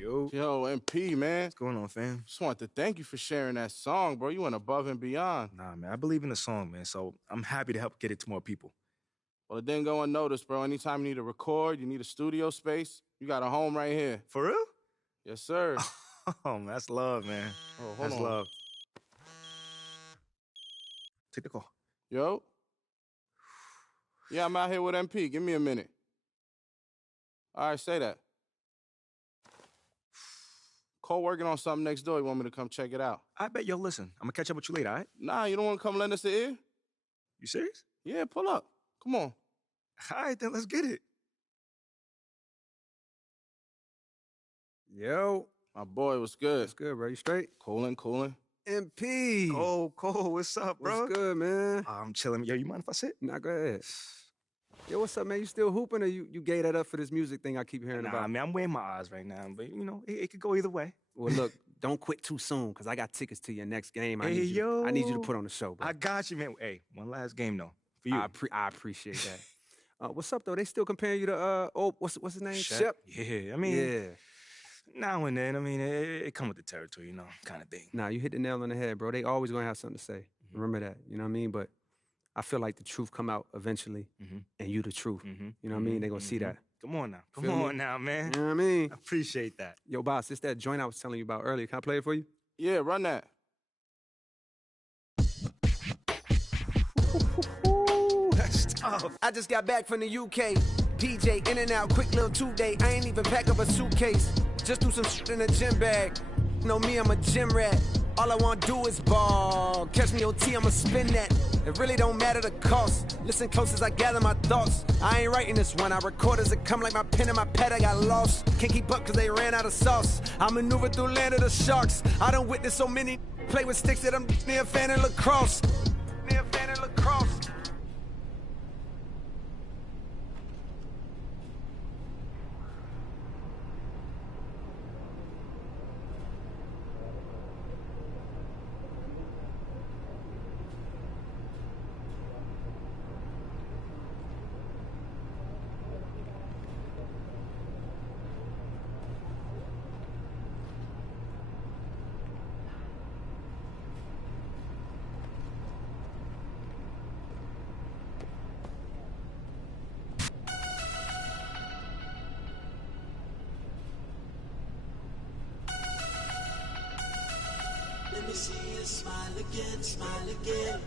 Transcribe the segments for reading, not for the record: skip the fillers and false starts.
Yo. Yo, MP, man. What's going on, fam? Just want to thank you for sharing that song, bro. You went above and beyond. Nah, man, I believe in the song, man, so I'm happy to help get it to more people. Well, it didn't go unnoticed, bro. Anytime you need to record, you need a studio space, you got a home right here. For real? Yes, sir. Oh, man, that's love, man. Oh, hold That's on. love. Take the call. Yo? Yeah, I'm out here with MP. Give me a minute. All right, say that. Cole working on something next door. You want me to come check it out? I bet. Yo, listen, I'm gonna catch up with you later, all right? Nah, you don't want to come lend us an ear? You serious? Yeah, pull up. Come on. All right, then let's get it. Yo. My boy, what's good? What's good, bro? You straight? Cooling. MP. Cole, what's up, bro? What's good, man? I'm chilling. Yo, you mind if I sit? Nah, go ahead. Yo, what's up, man? You still hooping or you gave that up for this music thing I keep hearing Nah, about? I mean, I'm weighing my odds right now, but, you know, it could go either way. Well, look, don't quit too soon, because I got tickets to your next game. I Hey, need you to put on the show, bro. I got you, man. Hey, one last game, though, for you. I appreciate that. What's up, though? They still comparing you to, what's his name? Shep? Yeah, I mean, yeah. now and then, I mean, it come with the territory, you know, kind of thing. Nah, you hit the nail on the head, bro. They always going to have something to say. Remember that, you know what I mean? But I feel like the truth come out eventually, and you the truth. You know what I mean? They going to see that. Come on now. Come Feel me? on now, man. You know what I mean? I appreciate that. Yo, boss, it's that joint I was telling you about earlier. Can I play it for you? Yeah, run that. Ooh, that's tough. I just got back from the UK. DJ, in and out, quick little 2-day. I ain't even pack up a suitcase. Just do some shit in a gym bag. Know me, I'm a gym rat. All I wanna do is ball. Catch me OT, I'ma spin that. It really don't matter the cost. Listen close as I gather my thoughts. I ain't writing this one. I record as it come like my pen and my pad. I got lost. Can't keep up cause they ran out of sauce. I maneuver through land of the sharks. I done witnessed so many play with sticks that I'm near a fan in lacrosse. Near a fan in lacrosse. Let me see you smile again, smile again.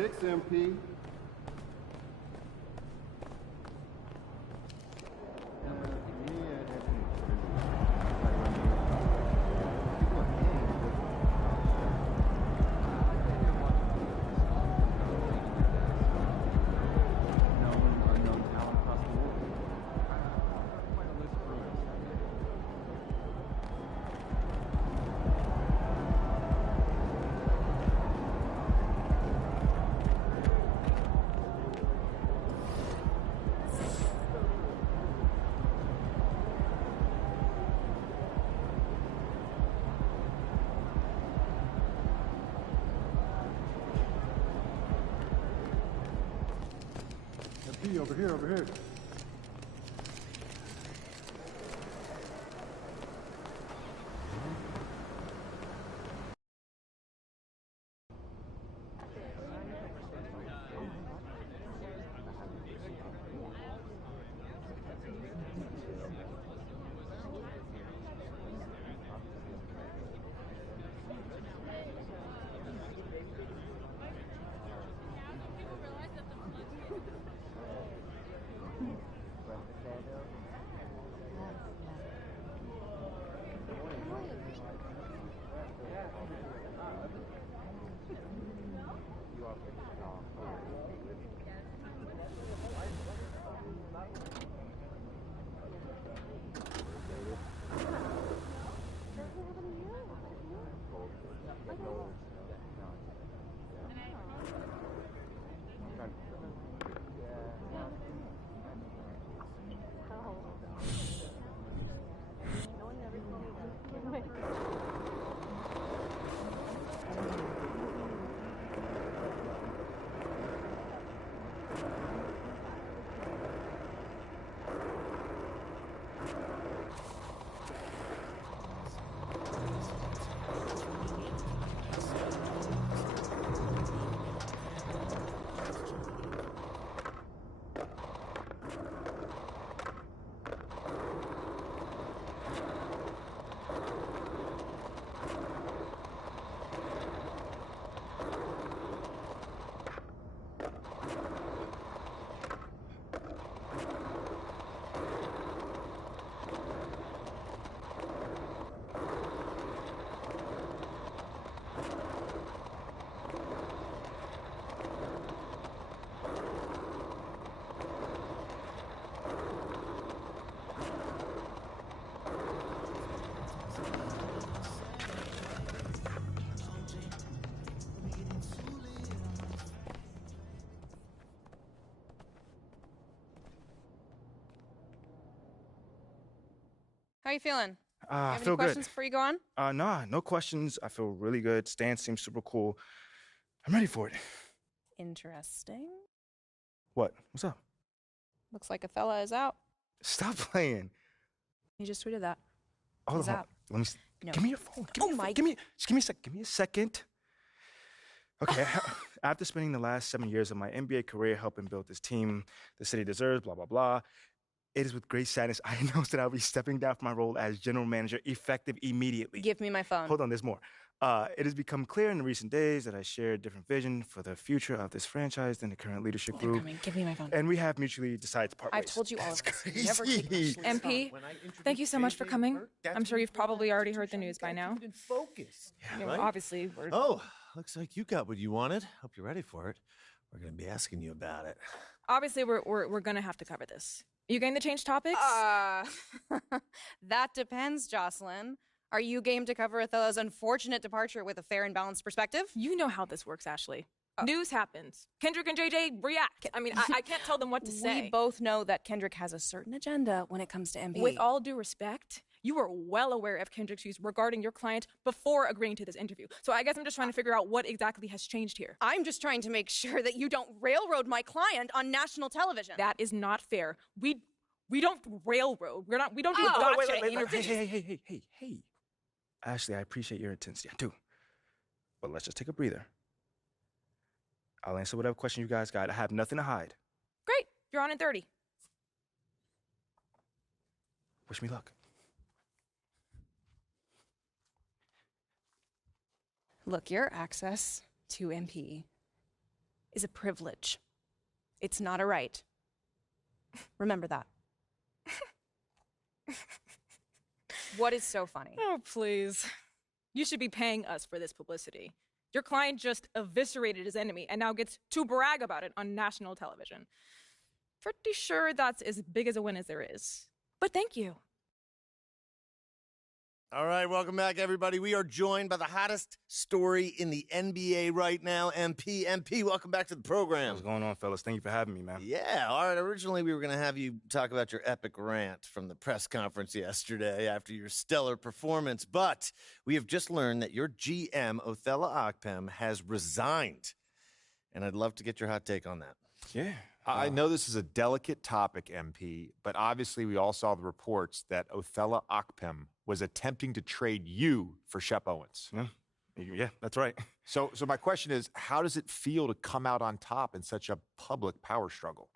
kicks, MP. Over here, over here. How you feeling? You I have feel any questions before you go on? Nah, no questions. I feel really good. Stan seems super cool. I'm ready for it. Interesting. What? What's up? Looks like Othello is out. Stop playing. He just tweeted that. Hold He's on. out. Let me. No. Give me your phone. Mike. Give me a sec. Give me a second. Okay. After spending the last 7 years of my NBA career helping build this team the city deserves, blah blah blah. It is with great sadness I announce that I'll be stepping down from my role as general manager effective immediately. Give me my phone. Hold on, there's more. It has become clear in the recent days that I share a different vision for the future of this franchise than the current leadership They're group. coming. Give me my phone. And we have mutually decided to part ways. I've told you all of That's this. Never keep crazy. MP, thank you so much for coming. I'm sure you've probably already heard the news by now. Focus. You know, Right? obviously, we're... Oh, looks like you got what you wanted. Hope you're ready for it. We're gonna be asking you about it. Obviously, we're gonna have to cover this. You going to change topics? That depends, Jocelyn. Are you game to cover Othello's unfortunate departure with a fair and balanced perspective? You know how this works, Ashley. News happens. Kendrick and JJ react. I mean, I can't tell them what to say. We both know that Kendrick has a certain agenda when it comes to MB. With all due respect, you were well aware of Kendrick's views regarding your client before agreeing to this interview. So I guess I'm just trying to figure out what exactly has changed here. I'm just trying to make sure that you don't railroad my client on national television. That is not fair. We don't railroad. We don't do Wait, gotcha wait, wait, interviews. Hey. Ashley, I appreciate your intensity. I do. But let's just take a breather. I'll answer whatever question you guys got. I have nothing to hide. Great. You're on in 30. Wish me luck. Look, your access to MP is a privilege. It's not a right. Remember that. What is so funny? Oh, please. You should be paying us for this publicity. Your client just eviscerated his enemy and now gets to brag about it on national television. Pretty sure that's as big as a win as there is. But thank you. All right, welcome back, everybody. We are joined by the hottest story in the NBA right now, MP. MP, welcome back to the program. What's going on, fellas? Thank you for having me, man. Yeah, all right. Originally, we were going to have you talk about your epic rant from the press conference yesterday after your stellar performance, but we have just learned that your GM, Othello Akpem, has resigned, and I'd love to get your hot take on that. Yeah. I know this is a delicate topic, MP, but obviously we all saw the reports that Othello Akpem was attempting to trade you for Shep Owens. Yeah, that's right. So my question is, how does it feel to come out on top in such a public power struggle?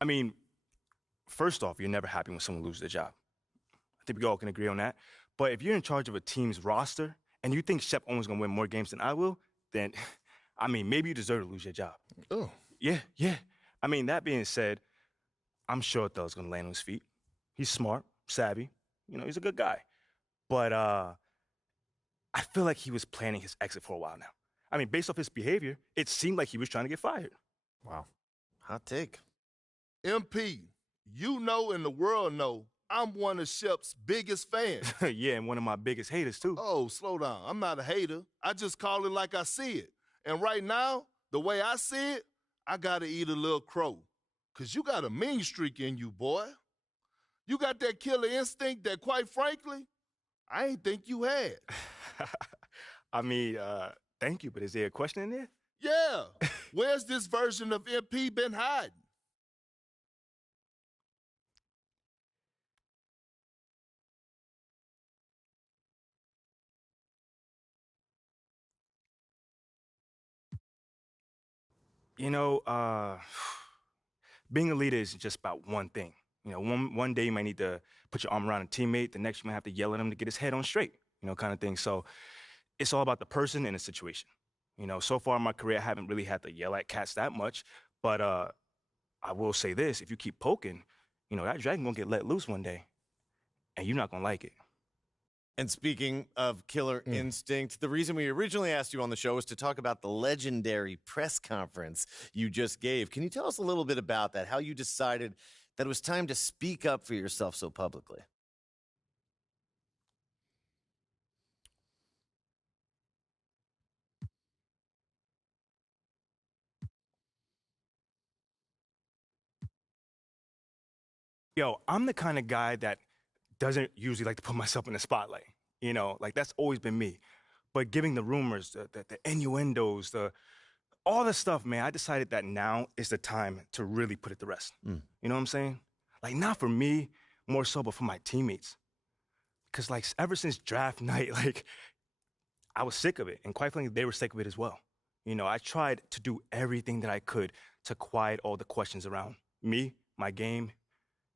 I mean, first off, you're never happy when someone loses their job. I think we all can agree on that. But if you're in charge of a team's roster and you think Shep Owens is going to win more games than I will, then, I mean, maybe you deserve to lose your job. Oh. Yeah. I mean, that being said, I'm sure Othello's going to land on his feet. He's smart, savvy. You know, he's a good guy. But I feel like he was planning his exit for a while now. I mean, based off his behavior, it seemed like he was trying to get fired. Wow. Hot take. MP, you know and the world know I'm one of Shep's biggest fans. Yeah, and one of my biggest haters, too. Oh, slow down. I'm not a hater. I just call it like I see it. And right now, the way I see it, I got to eat a little crow. Because you got a mean streak in you, boy. You got that killer instinct that, quite frankly, I ain't think you had. I mean, thank you, but is there a question in there? Yeah. Where's this version of MP been hiding? You know, being a leader isn't just about one thing. You know, one day you might need to put your arm around a teammate, the next you might have to yell at him to get his head on straight, you know, kind of thing. So it's all about the person and the situation. You know, so far in my career, I haven't really had to yell at cats that much, but I will say this, if you keep poking, you know, that dragon gonna get let loose one day, and you're not gonna like it. And speaking of killer instinct, the reason we originally asked you on the show was to talk about the legendary press conference you just gave. Can you tell us a little bit about that, how you decided that it was time to speak up for yourself so publicly? Yo, I'm the kind of guy that doesn't usually like to put myself in the spotlight. You know, like that's always been me. But giving the rumors, the innuendos, all the stuff, man, I decided that now is the time to really put it to rest. You know what I'm saying? Like, not for me, more so, but for my teammates. Because, like, ever since draft night, like, I was sick of it. And quite frankly, they were sick of it as well. You know, I tried to do everything that I could to quiet all the questions around me, my game,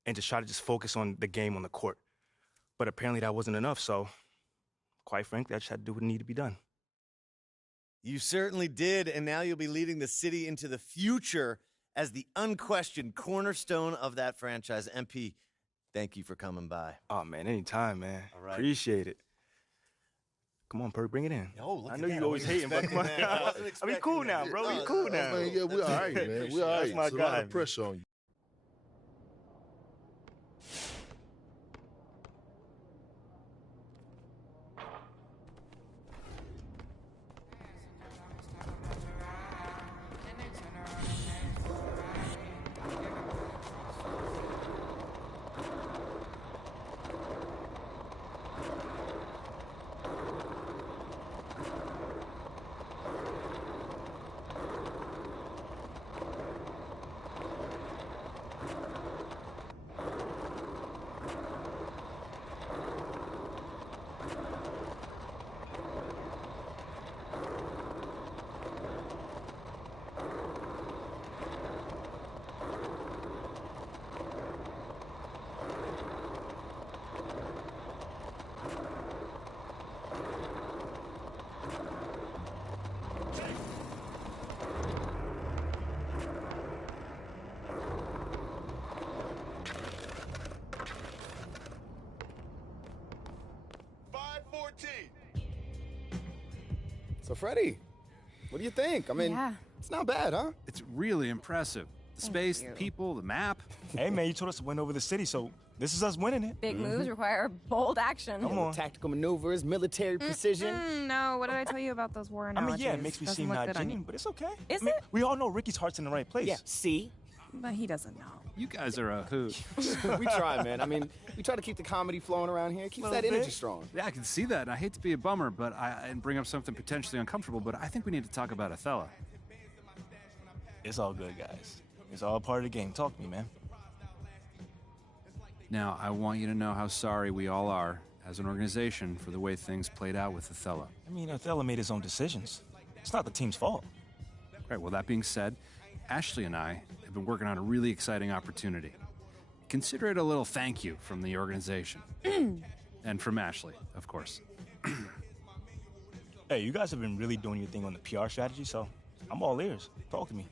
and to try to just focus on the game on the court. But apparently that wasn't enough, so quite frankly, I just had to do what needed to be done. You certainly did, and now you'll be leading the city into the future as the unquestioned cornerstone of that franchise. MP, thank you for coming by. Oh, man, anytime, man. All right. Appreciate it. Come on, Perk, bring it in. Oh, look I at know that. you always hating, but come on. I mean, cool now, bro. We cool now. Man, yeah, we all right, man. We all right. That's my It's a lot guy, of pressure on you. So, Freddie, what do you think? I mean, it's not bad, huh? It's really impressive. The space, the people, the map. Hey, man, you told us to win over the city, so this is us winning it. Big moves require bold action. Come on. Tactical maneuvers, military precision. No, what did I tell you about those war I analogies? mean, yeah, it makes me Doesn't seem look not good on you. genuine, but it's okay. Is I mean, it? we all know Ricky's heart's in the right place. Yeah, see? But he doesn't know. You guys are a hoot. We try, man. I mean, we try to keep the comedy flowing around here. Keeps that energy strong. Yeah, I can see that. And I hate to be a bummer, but and bring up something potentially uncomfortable, but I think we need to talk about Othello. It's all good, guys. It's all part of the game. Talk to me, man. Now, I want you to know how sorry we all are as an organization for the way things played out with Othello. I mean, Othello made his own decisions. It's not the team's fault. Right, well, that being said, Ashley and I have been working on a really exciting opportunity. Consider it a little thank you from the organization. And from Ashley, of course. Hey, you guys have been really doing your thing on the PR strategy, so I'm all ears. Talk to me.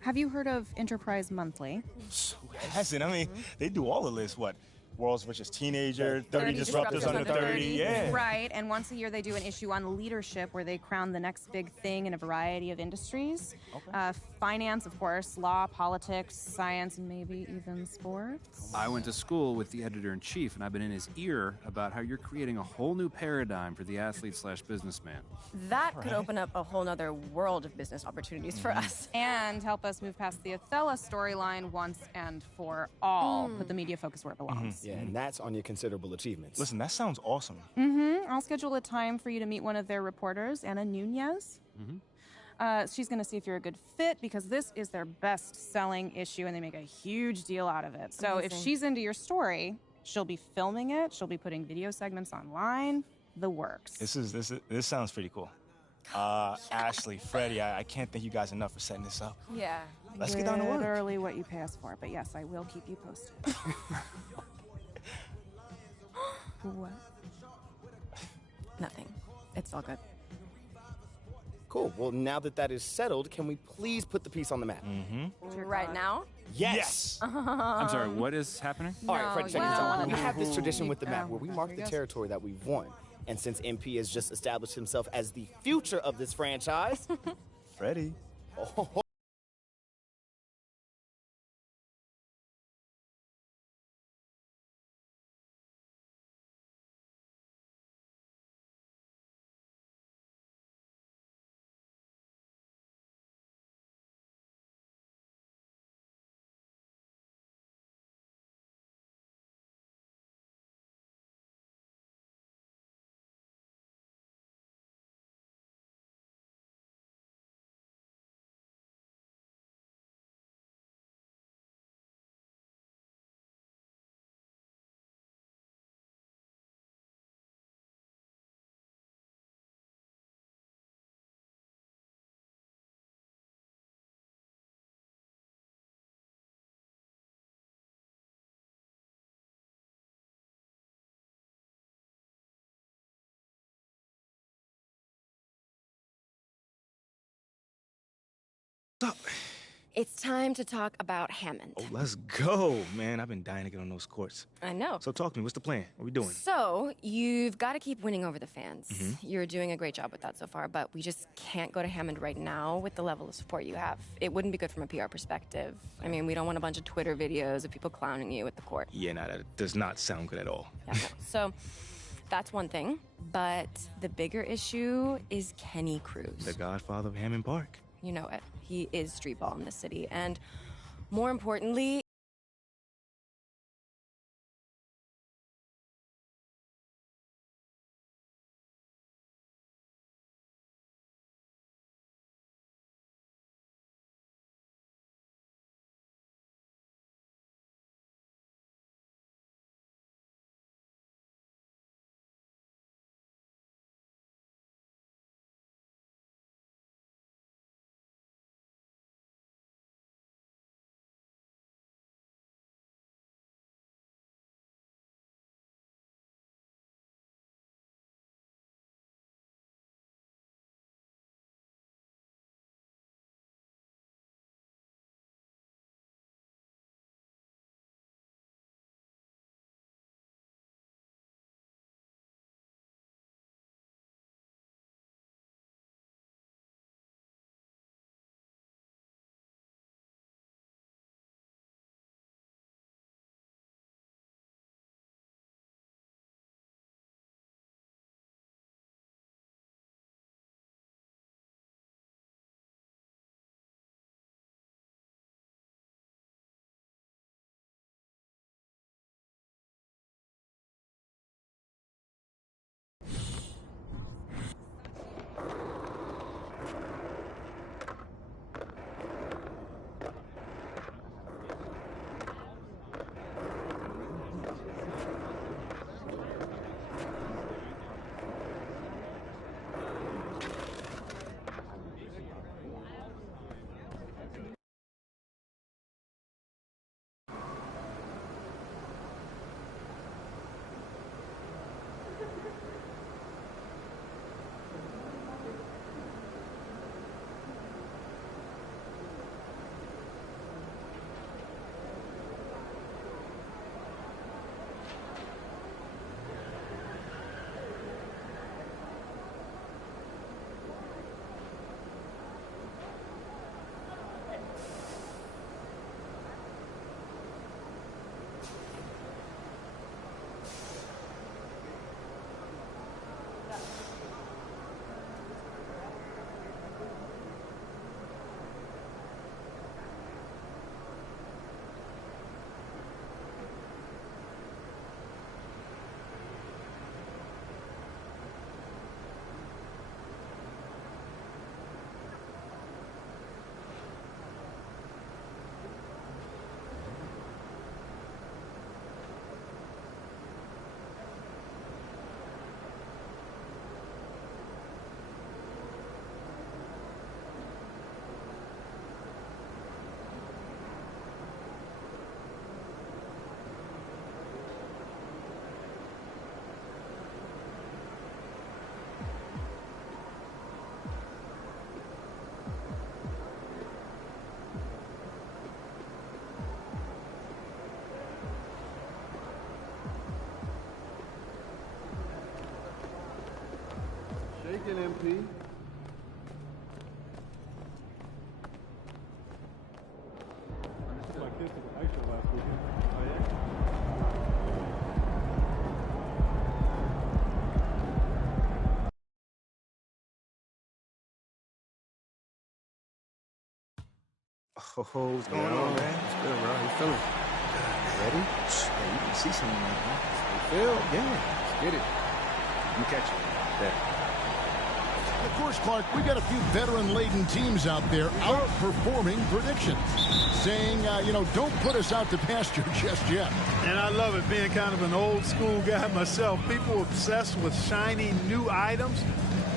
Have you heard of Enterprise Monthly? Who hasn't? I mean, they do all of this. What? World's Richest Teenager, 30 Disruptors Under 30. Yeah. Right, and once a year they do an issue on leadership where they crown the next big thing in a variety of industries. Okay. Finance, of course, law, politics, science, and maybe even sports. I went to school with the editor-in-chief, and I've been in his ear about how you're creating a whole new paradigm for the athlete/businessman. That could open up a whole nother world of business opportunities for us. And help us move past the Othello storyline once and for all. Put the media focus where it belongs. Yeah, and that's on your considerable achievements. Listen, that sounds awesome. I'll schedule a time for you to meet one of their reporters, Anna Nunez. She's going to see if you're a good fit because this is their best-selling issue and they make a huge deal out of it. So if Amazing. she's into your story, she'll be filming it, she'll be putting video segments online, the works. This sounds pretty cool. Ashley, Freddie, I can't thank you guys enough for setting this up. Yeah. Let's get down to work. Literally what you pay us for, but yes, I will keep you posted. What? Nothing. It's all good. Cool. Well, now that that is settled, can we please put the piece on the map? Right now? Yes. I'm sorry, what is happening? All right, Freddie, check this out. We have this tradition with the map Oh, where we here mark he the goes. territory that we've won. And since MP has just established himself as the future of this franchise, Freddie. It's time to talk about Hammond. Oh, let's go, man. I've been dying to get on those courts. I know. So talk to me. What's the plan? What are we doing? So, you've got to keep winning over the fans. You're doing a great job with that so far, but we just can't go to Hammond right now with the level of support you have. It wouldn't be good from a PR perspective. I mean, we don't want a bunch of Twitter videos of people clowning you at the court. Yeah, nah, that does not sound good at all. Yeah, no. So, that's one thing. But the bigger issue is Kenny Cruz. The godfather of Hammond Park. You know it. He is street ball in this city. And more importantly, second, MP. Oh, what's going on, man? It's good, bro. How you feeling? Ready? Yeah, you can see something right now. Feel? Yeah. Let's get it. Let me catch you. Yeah. Of course, Clark, we got a few veteran-laden teams out there outperforming predictions, saying, don't put us out to pasture just yet. And I love it, being kind of an old school guy myself. People obsessed with shiny new items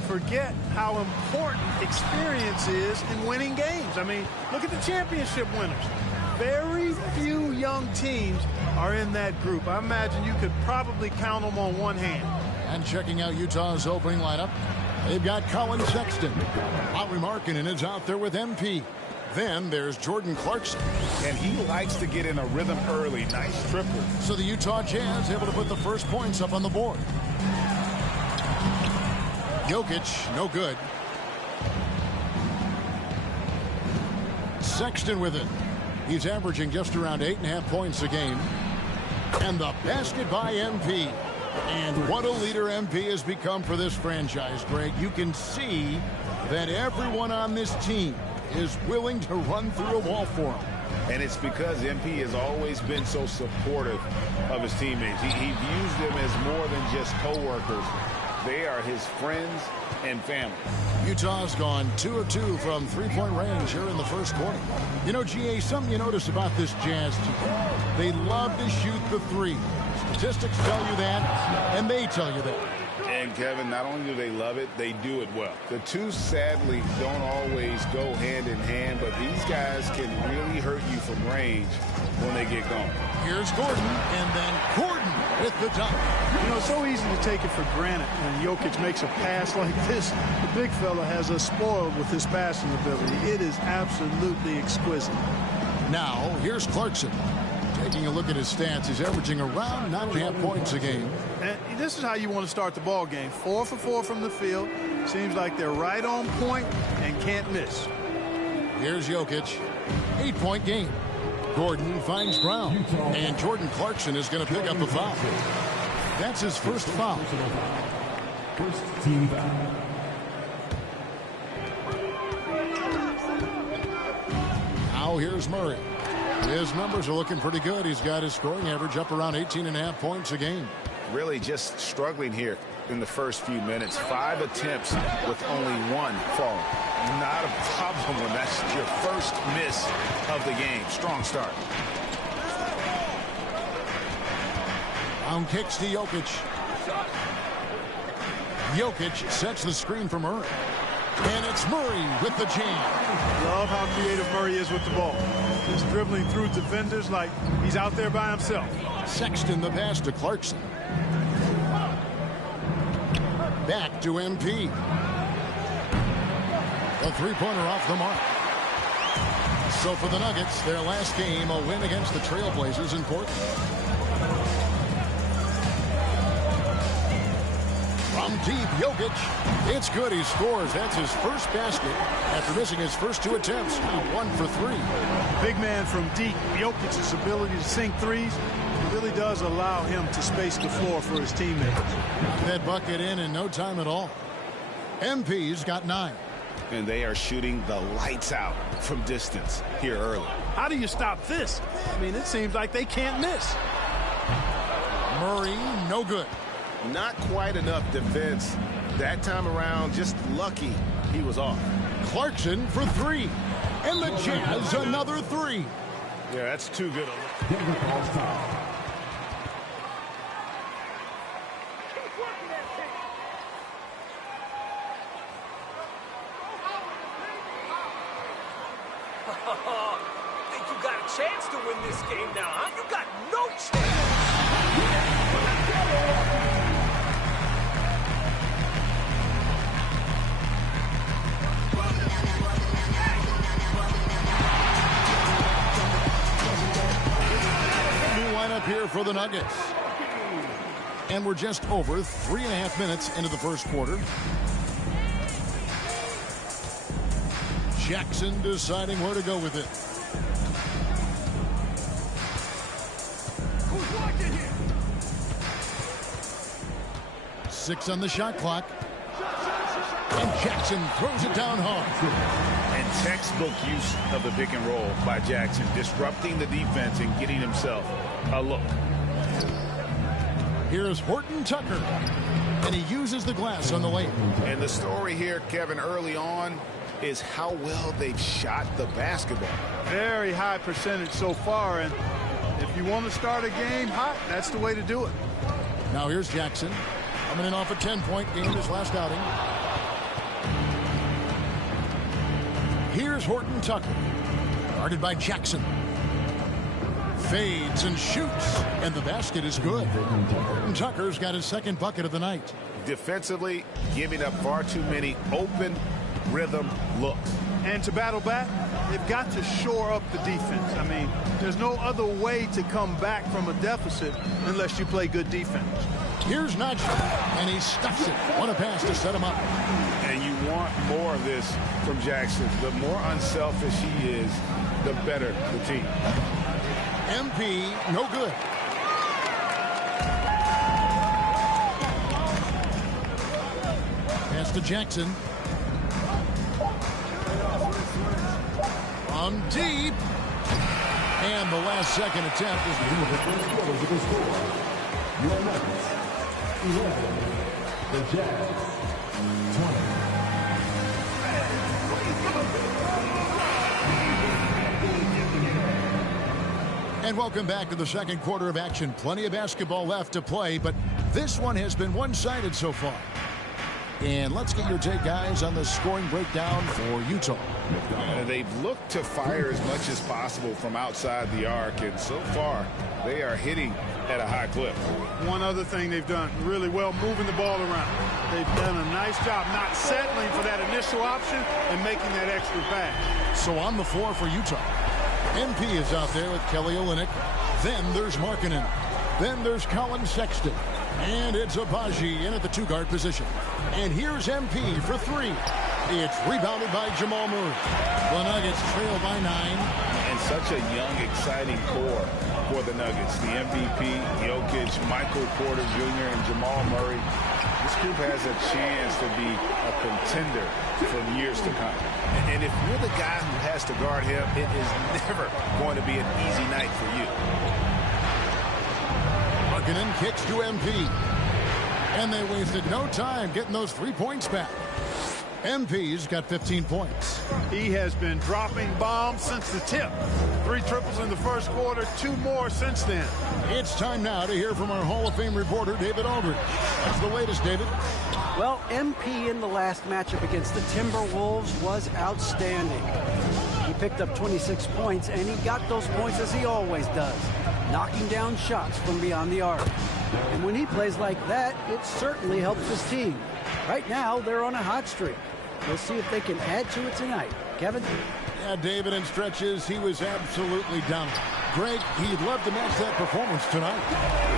forget how important experience is in winning games. I mean, look at the championship winners. Very few young teams are in that group. I imagine you could probably count them on one hand. And checking out Utah's opening lineup, they've got Colin Sexton. Lauri Markkanen is out there with MP. Then there's Jordan Clarkson. And he likes to get in a rhythm early. Nice triple. So the Utah Jazz able to put the first points up on the board. Jokic, no good. Sexton with it. He's averaging just around 8.5 points a game. And the basket by MP. And what a leader MP has become for this franchise, Greg. You can see that everyone on this team is willing to run through a wall for him. And it's because MP has always been so supportive of his teammates. He views them as more than just co-workers. They are his friends and family. Utah's gone 2 of 2 from three-point range here in the first quarter. You know, GA, something you notice about this Jazz team, they love to shoot the three. Statistics tell you that, and they tell you that. And, Kevin, not only do they love it, they do it well. The two, sadly, don't always go hand in hand, but these guys can really hurt you from range when they get going. Here's Gordon, and then Gordon with the dunk. You know, it's so easy to take it for granted when Jokic makes a pass like this. The big fella has us spoiled with his passing ability. It is absolutely exquisite. Now, here's Clarkson. Taking a look at his stats, he's averaging around 9.5 points a game. And this is how you want to start the ball game. 4 for 4 from the field. Seems like they're right on point and can't miss. Here's Jokic. 8-point game. Gordon finds Brown. And Jordan Clarkson is going to pick up the foul. That's his first foul. First team foul. Now here's Murray. His numbers are looking pretty good. He's got his scoring average up around 18.5 points a game. Really just struggling here in the first few minutes. 5 attempts with only 1 falling. Not a problem when that's your first miss of the game. Strong start. Brown kicks to Jokic. Jokic sets the screen for Murray. And it's Murray with the jam. Love how creative Murray is with the ball. Just dribbling through defenders like he's out there by himself. Sexton the pass to Clarkson. Back to MP. A three-pointer off the mark. So for the Nuggets, their last game, a win against the Trailblazers in Portland. From deep, Jokic. It's good. He scores. That's his first basket after missing his first 2 attempts. Now 1 for 3. Big man from deep. Jokic's ability to sink threes really does allow him to space the floor for his teammates. That bucket in no time at all. MP's got 9. And they are shooting the lights out from distance here early. How do you stop this? I mean, it seems like they can't miss. Murray, no good. Not quite enough defense that time around. Just lucky he was off. Clarkson for 3. And the Jazz another 3. Yeah, that's too good. Think you got a chance to win this game now, huh? You got no chance. Here for the Nuggets. And we're just over 3.5 minutes into the first quarter. Jackson deciding where to go with it. Who's watching here? 6 on the shot clock. And Jackson throws it down hard. And textbook use of the pick and roll by Jackson, disrupting the defense and getting himself a look. Here's Horton Tucker. And he uses the glass on the lane. And the story here, Kevin, early on is how well they've shot the basketball. Very high percentage so far, and if you want to start a game hot, that's the way to do it. Now here's Jackson. Coming in off a 10-point game his last outing. Here's Horton Tucker. Guarded by Jackson. Fades and shoots. And the basket is good. Horton Tucker's got his second bucket of the night. Defensively, giving up far too many open rhythm looks. And to battle back, they've got to shore up the defense. I mean, there's no other way to come back from a deficit unless you play good defense. Here's Najee, and he stuffs it. What a pass to set him up. And you want more of this from Jackson. The more unselfish he is, the better the team. MP, no good. Pass to Jackson. From deep. And the last second attempt is Your Nuggets, 11. The Jazz, 20. And welcome back to the second quarter of action. Plenty of basketball left to play, but this one has been one-sided so far. And let's get your take, guys, on the scoring breakdown for Utah. They've looked to fire as much as possible from outside the arc, and so far they are hitting at a high clip. One other thing they've done really well, moving the ball around. They've done a nice job not settling for that initial option and making that extra pass. So on the floor for Utah, MP is out there with Kelly Olynyk. Then there's Markkanen. Then there's Colin Sexton. And it's Abaji in at the two-guard position. And here's MP for three. It's rebounded by Jamal Murray. The Nuggets trail by 9. And such a young, exciting core for the Nuggets. The MVP, Jokic, Michael Porter Jr., and Jamal Murray. This group has a chance to be a contender for years to come. And if you're the guy who has to guard him, it is never going to be an easy night for you. Markkanen kicks to MP. And they wasted no time getting those 3 points back. MP's got 15 points. He has been dropping bombs since the tip. 3 triples in the first quarter, 2 more since then. It's time now to hear from our Hall of Fame reporter, David Aldridge. What's the latest, David? Well, MP in the last matchup against the Timberwolves was outstanding. He picked up 26 points, and he got those points as he always does, knocking down shots from beyond the arc. And when he plays like that, it certainly helps his team. Right now, they're on a hot streak. We'll see if they can add to it tonight. Kevin? Yeah, David, in stretches, he was absolutely dominant. Greg, he'd love to match that performance tonight.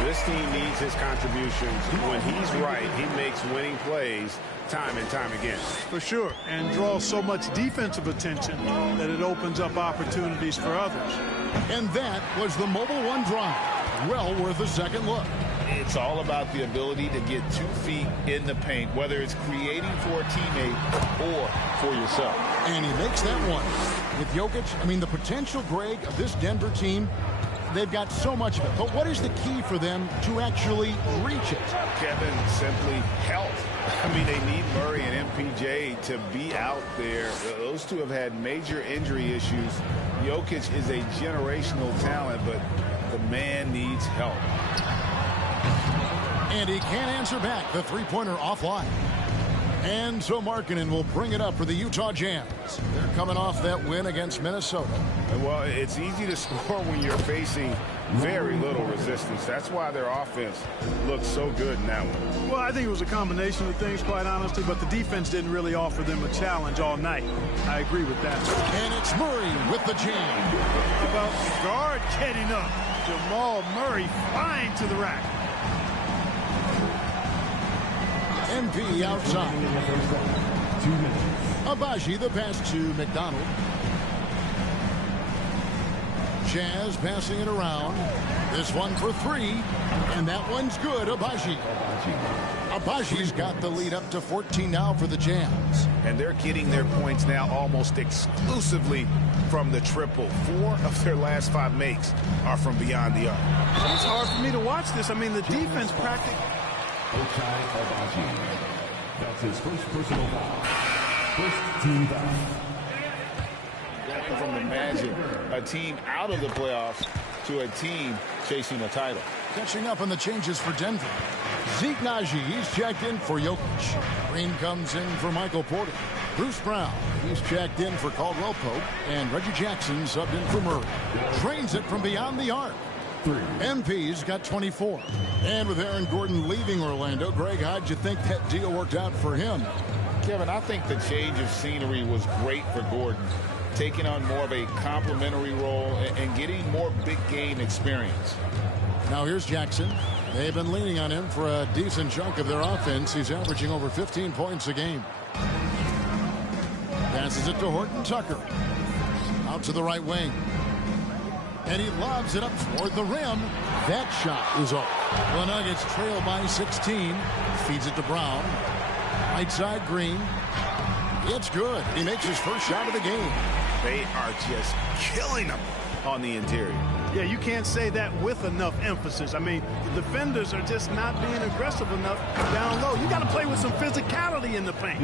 This team needs his contributions. When he's right, he makes winning plays time and time again. For sure, and draws so much defensive attention that it opens up opportunities for others. And that was the Mobile One drive. Well worth a second look. It's all about the ability to get 2 feet in the paint, whether it's creating for a teammate or for yourself. And he makes that one. With Jokic, I mean, the potential, Greg, of this Denver team, they've got so much of it. But what is the key for them to actually reach it? Kevin, simply health. I mean, they need Murray and MPJ to be out there. Those two have had major injury issues. Jokic is a generational talent, but the man needs help. And he can't answer back. The three-pointer offline. And so Markkanen will bring it up for the Utah Jazz. They're coming off that win against Minnesota. Well, it's easy to score when you're facing very little resistance. That's why their offense looks so good in that one. Well, I think it was a combination of things, quite honestly, but the defense didn't really offer them a challenge all night. I agree with that. And it's Murray with the jam. About the guard getting up. Jamal Murray flying to the rack. MP outside. 2 minutes. Abaji, the pass to McDonald. Jazz passing it around. This one for 3, and that one's good. Abaji's got the lead up to 14 now for the Jazz. And they're getting their points now almost exclusively from the triple. 4 of their last 5 makes are from beyond the arc. It's hard for me to watch this. I mean, the defense practically. Ochai Abaji. That's his first personal foul. First team foul. From imagine a team out of the playoffs to a team chasing a title. Catching up on the changes for Denver. Zeke Naji, he's checked in for Jokic. Green comes in for Michael Porter. Bruce Brown, he's checked in for Caldwell Pope. And Reggie Jackson subbed in for Murray. Drains it from beyond the arc. MP's got 24. And with Aaron Gordon leaving Orlando, Greg, how'd you think that deal worked out for him? Kevin, I think the change of scenery was great for Gordon, taking on more of a complimentary role and getting more big game experience. Now here's Jackson. They've been leaning on him for a decent chunk of their offense. He's averaging over 15 points a game. Passes it to Horton Tucker. Out to the right wing. And he lobs it up toward the rim. That shot is off. The Nuggets trail by 16. Feeds it to Brown. Right side, Green. It's good. He makes his first shot of the game. They are just killing them on the interior. Yeah, you can't say that with enough emphasis. I mean, the defenders are just not being aggressive enough down low. You got to play with some physicality in the paint.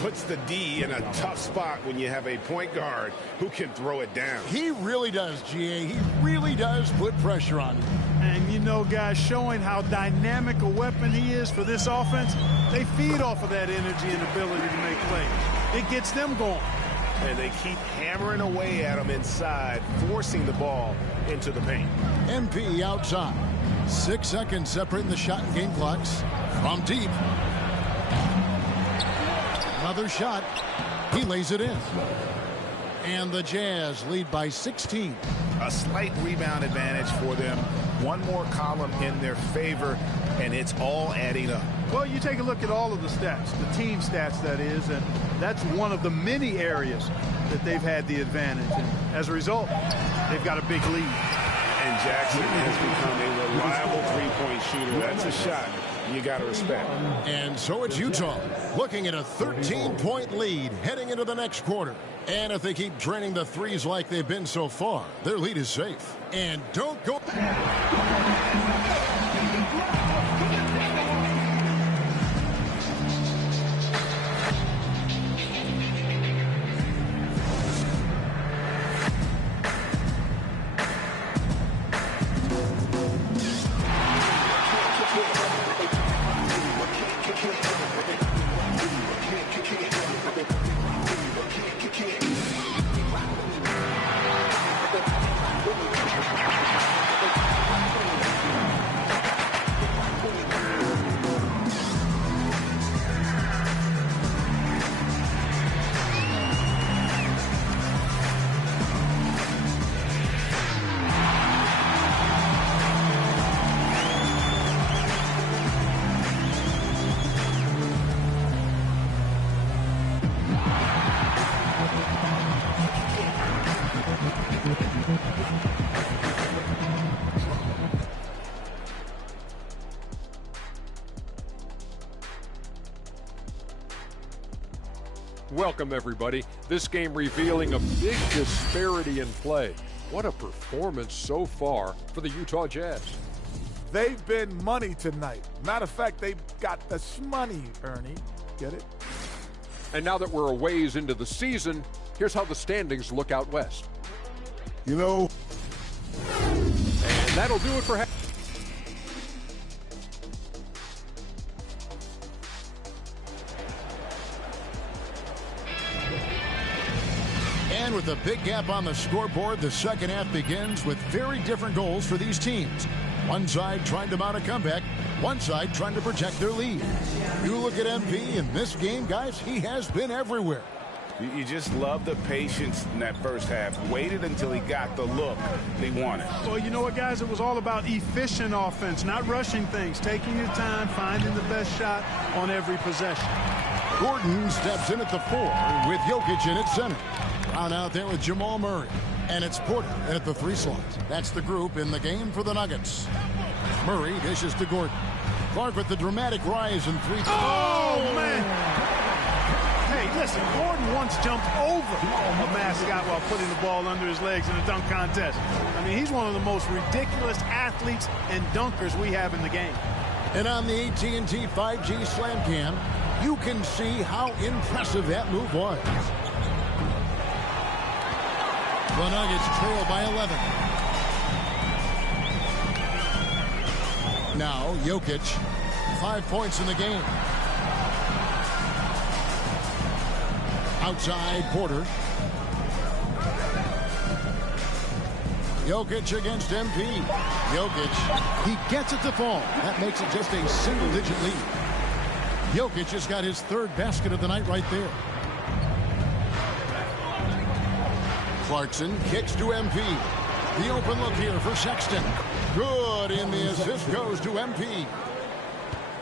Puts the D in a tough spot when you have a point guard who can throw it down. He really does, GA. He really does put pressure on him. And, you know, guys, showing how dynamic a weapon he is for this offense, they feed off of that energy and ability to make plays. It gets them going. And they keep hammering away at him inside, forcing the ball into the paint. MP outside. 6 seconds separating the shot and game clocks. From deep. Another shot. He lays it in. And the Jazz lead by 16. A slight rebound advantage for them. One more column in their favor, and it's all adding up. Well, you take a look at all of the stats, the team stats, that is, and that's one of the many areas that they've had the advantage. And as a result, they've got a big lead. And Jackson has become a reliable three-point shooter. That's a shot you got to respect. And so it's Utah looking at a 13-point lead heading into the next quarter. And if they keep draining the threes like they've been so far, their lead is safe. And don't go... Welcome, everybody. This game revealing a big disparity in play. What a performance so far for the Utah Jazz. They've been money tonight. Matter of fact, they've got the shmoney, Ernie. Get it? And now that we're a ways into the season, here's how the standings look out west. You know. And that'll do it for... And with a big gap on the scoreboard, the second half begins with very different goals for these teams. One side trying to mount a comeback, one side trying to protect their lead. You look at MP in this game, guys, he has been everywhere. You just love the patience in that first half. Waited until he got the look they wanted. Well, you know what, guys? It was all about efficient offense, not rushing things, taking your time, finding the best shot on every possession. Gordon steps in at the 4 with Jokic in at center. Brown out there with Jamal Murray. And it's Porter in at the 3 slot. That's the group in the game for the Nuggets. Murray dishes to Gordon. Clark with the dramatic rise in 3. Oh, man. Hey, listen, Gordon once jumped over a mascot while putting the ball under his legs in a dunk contest. I mean, he's one of the most ridiculous athletes and dunkers we have in the game. And on the AT&T 5G Slam Cam, you can see how impressive that move was. The Nuggets trail by 11. Now, Jokic, 5 points in the game. Outside, Porter. Jokic against MP. Jokic, he gets it to fall. That makes it just a single-digit lead. Jokic has got his 3rd basket of the night right there. Clarkson kicks to MP. The open look here for Sexton. Good, and the assist goes to MP.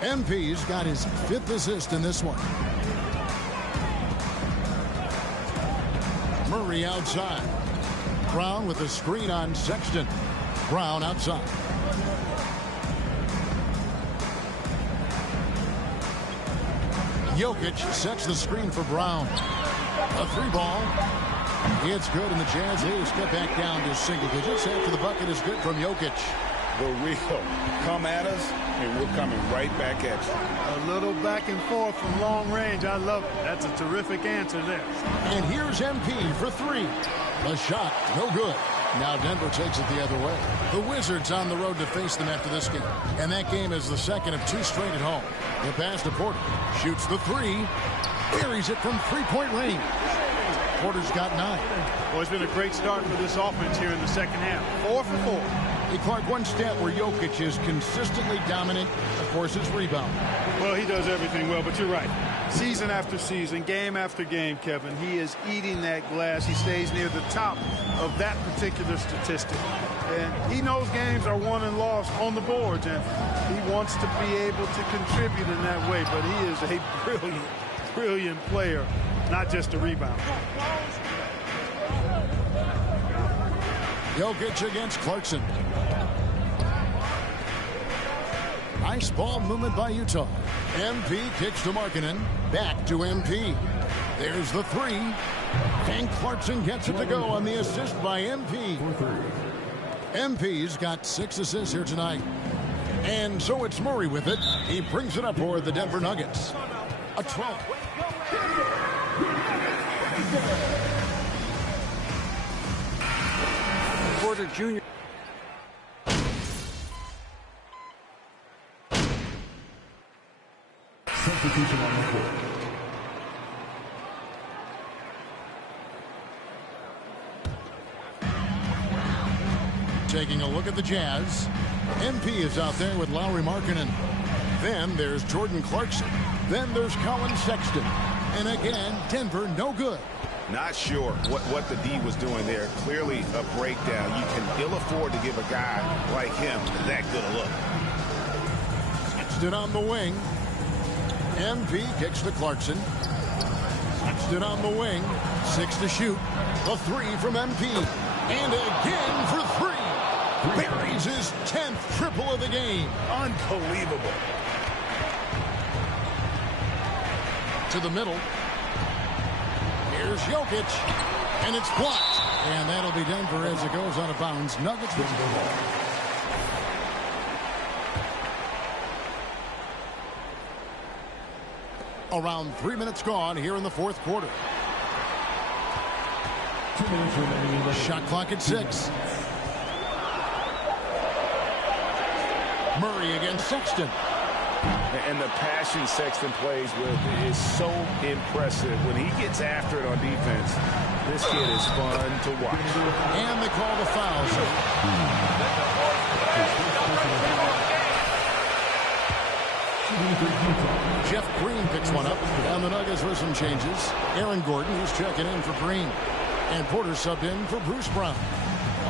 MP's got his 5th assist in this one. Murray outside. Brown with the screen on Sexton. Brown outside. Jokic sets the screen for Brown. A 3-ball. It's good, and the Jazz Haters get back down to single digits after the bucket is good from Jokic. The real come at us, and we're coming right back at A you. little back and forth from long range. I love it. That's a terrific answer there. And here's MP for 3. The shot, no good. Now Denver takes it the other way. The Wizards on the road to face them after this game. And that game is the second of 2 straight at home. The pass to Porter. Shoots the 3. Buries it from 3-point range. Porter's got 9. Well, it's been a great start for this offense here in the second half. 4 for 4. Hey, Clark, one stat where Jokic is consistently dominant, of course, is rebound. Well, he does everything well, but you're right. Season after season, game after game, Kevin, he is eating that glass. He stays near the top of that particular statistic. And he knows games are won and lost on the boards, and he wants to be able to contribute in that way. But he is a brilliant, brilliant player, not just a rebounder. Jokic against Clarkson. Nice ball movement by Utah. MP kicks to Markkanen. Back to MP. There's the 3. And Clarkson gets it to go on the assist by MP. MP's got 6 assists here tonight. And so it's Murray with it. He brings it up for the Denver Nuggets. A 12. Porter Jr. Substitution on the court. Taking a look at the Jazz. MP is out there with Lauri Markkanen. Then there's Jordan Clarkson. Then there's Colin Sexton. And again, Denver no good. Not sure what the D was doing there. Clearly a breakdown. You can ill afford to give a guy like him that good a look. Sexton on the wing. MP kicks to Clarkson. Sexton on the wing. 6 to shoot. The 3 from MP. And again for 3. Buries his 10th triple of the game. Unbelievable. To the middle. Here's Jokic. And it's blocked. And that'll be Denver as it goes out of bounds. Nuggets with the ball. Around 3 minutes gone here in the 4th quarter. 2 minutes remaining. Shot clock at 6. Murray against Sexton. And the passion Sexton plays with is so impressive. When he gets after it on defense, this kid is fun to watch. And they call the foul. Jeff Green picks one up. And the Nuggets with some changes. Aaron Gordon, who's checking in for Green. And Porter subbed in for Bruce Brown.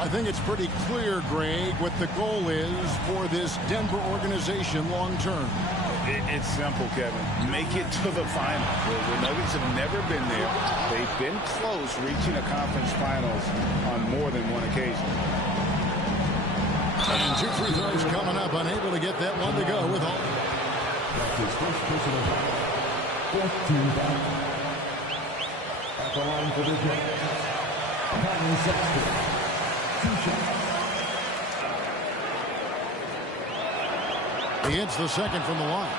I think it's pretty clear, Greg, what the goal is for this Denver organization long term. It's simple, Kevin. Make it to the final. The Nuggets have never been there. They've been close reaching a conference finals on more than one occasion. And 2 free throws coming up, unable to get that one to go with all. That's his first personal foul. Fourth team foul. At the line for the Jazz, Colin Sexton. 2 shots. He hits the second from the line.